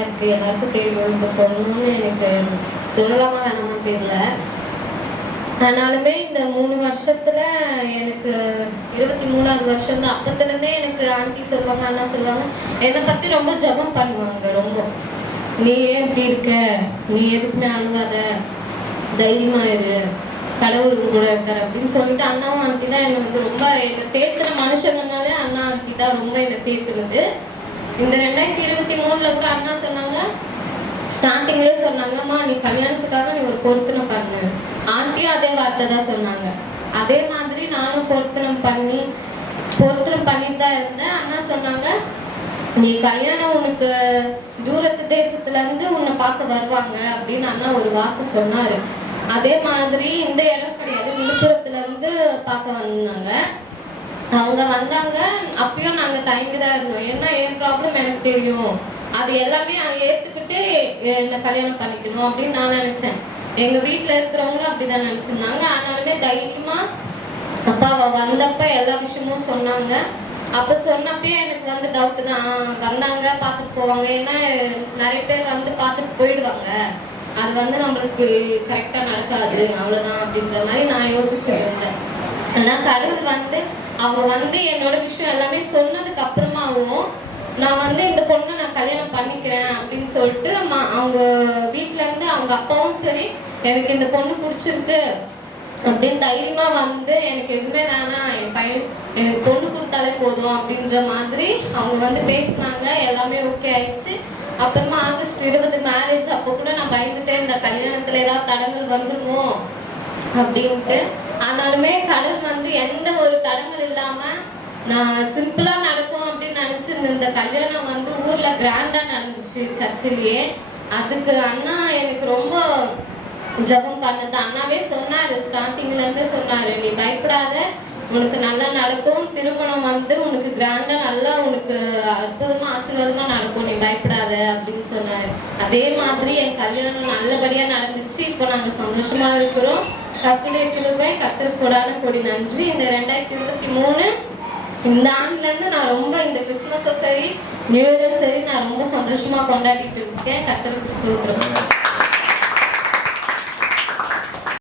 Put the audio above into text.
இருக்கு எல்லாருக்கும் தெரியும். இப்போ சொல்லணும்னு எனக்கு சொல்லலாமா வேணாமா தெரியல. ஆனாலுமே இந்த மூணு வருஷத்துல எனக்கு இருபத்தி மூணாவது வருஷம் தான் அப்பத்துலேருந்தே எனக்கு ஆண்டி சொல்லுவாங்க அண்ணா சொல்லுவாங்க என்னை பத்தி ரொம்ப ஜெபம் பண்ணுவாங்க ரொம்ப. நீ ஏன் இப்படி இருக்க? நீ எதுக்குமே அணுகாத. தைரியமா இரு. கடவுள் கூட இருக்கார். அப்படின்னு சொல்லிட்டு அண்ணாவும் ஆண்டி தான் என்னை வந்து ரொம்ப என்னை தேத்துன மனுஷங்கனாலே அண்ணா ஆண்டி தான் ரொம்ப என்னை தேத்துனது. இந்த ரெண்டாயிரத்தி இருபத்தி மூணுல கூட அண்ணா சொன்னாங்க. ஸ்டார்டிங்லேயே சொன்னாங்கம்மா நீ கல்யாணத்துக்காக நீ ஒரு பொருத்தனை பண்ணு. ஆண்டியும் அதே வார்த்தை தான் சொன்னாங்க. அதே மாதிரி நானும் பொருத்தனம் பண்ணி பொருத்தனம் பண்ணிட்டு தான் இருந்தேன். அண்ணா சொன்னாங்க நீ கல்யாணம் உனக்கு தூரத்து தேசத்துல இருந்து உன்னை பார்க்க வருவாங்க அப்படின்னு அண்ணா ஒரு வாக்கு சொன்னாரு. அதே மாதிரி இந்த இடம் கிடையாது விழுப்புரத்துல இருந்து பார்க்க வந்தாங்க. அவங்க வந்தாங்க அப்பயும் நாங்க தயங்கி தான் இருந்தோம். ஏன்னா என் ப்ராப்ளம் எனக்கு தெரியும். அது எல்லாமே ஏத்துக்கிட்டு என்ன கல்யாணம் பண்ணிக்கணும் அப்படின்னு நான் நினைச்சேன். எங்க வீட்டில் இருக்கிறவங்களும் அப்படிதான் நினைச்சிருந்தாங்க. ஆனாலுமே தைரியமா அப்பா அவ வந்தப்ப எல்லா விஷயமும் சொன்னாங்க. அப்ப சொன்னப்பயே எனக்கு வந்து டவுட் தான். வந்தாங்க பார்த்துட்டு போவாங்க. ஏன்னா நிறைய பேர் வந்து பார்த்துட்டு போயிடுவாங்க. அது வந்து நம்மளுக்கு கரெக்டா நடக்காது. அவ்வளவுதான் அப்படின்ற மாதிரி நான் யோசிச்சுட்டு இருந்தேன். ஆனா கடவுள் வந்து அவங்க வந்து என்னோட விஷயம் எல்லாமே சொன்னதுக்கு அப்புறமாவும் நான் வந்து இந்த பொண்ணை நான் கல்யாணம் பண்ணிக்கிறேன் அப்படின்னு சொல்லிட்டு அவங்க வீட்ல இருந்து அவங்க அப்பாவும் சரி எனக்கு இந்த பொண்ணு பிடிச்சிருக்கு அப்படின்னு தைரியமா வந்து எனக்கு எதுவுமே வேணாம் என் பையன் எனக்கு பொண்ணு கொடுத்தாலே போதும் அப்படின்ற மாதிரி அவங்க வந்து பேசினாங்க. எல்லாமே ஓகே ஆயிடுச்சு. அப்புறமா ஆகஸ்ட் இருபது மேரேஜ் அப்போ கூட நான் பயந்துட்டே இந்த கல்யாணத்துல ஏதாவது தடங்கள் வந்துருமோ அப்படின்ட்டு. ஆனாலுமே கடவுள் வந்து எந்த ஒரு தடங்கள் இல்லாம நான் சிம்பிளா நடக்கும் அப்படின்னு நினைச்சிருந்த இந்த கல்யாணம் வந்து ஊர்ல கிராண்டா நடந்துச்சு சர்ச்சிலேயே. அதுக்கு அண்ணா எனக்கு ரொம்ப ஜெபம் பண்ணது. அண்ணாவே சொன்னாரு ஸ்டார்டிங்ல சொன்னார் சொன்னாரு நீ பயப்படாத உனக்கு நல்லா நடக்கும். திருமணம் வந்து உனக்கு கிராண்டா நல்லா உனக்கு அற்புதமா ஆசீர்வாதமா நடக்கும். நீ பயப்படாத அப்படின்னு சொன்னாரு. அதே மாதிரி என் கல்யாணம் நல்லபடியா நடந்துச்சு. இப்போ நாங்க சந்தோஷமா இருக்கிறோம். கத்துடைய கிருபை கத்தர் கொடான கொடி. நன்றி. இந்த ரெண்டாயிரத்தி இருபத்தி மூணு இந்த ஆண்டுலேருந்து நான் ரொம்ப இந்த கிறிஸ்மஸும் சரி நியூ இயரும் சரி நான் ரொம்ப சந்தோஷமாக கொண்டாடிட்டு இருக்கேன். கத்தருக்கு ஸ்தோத்திரம்.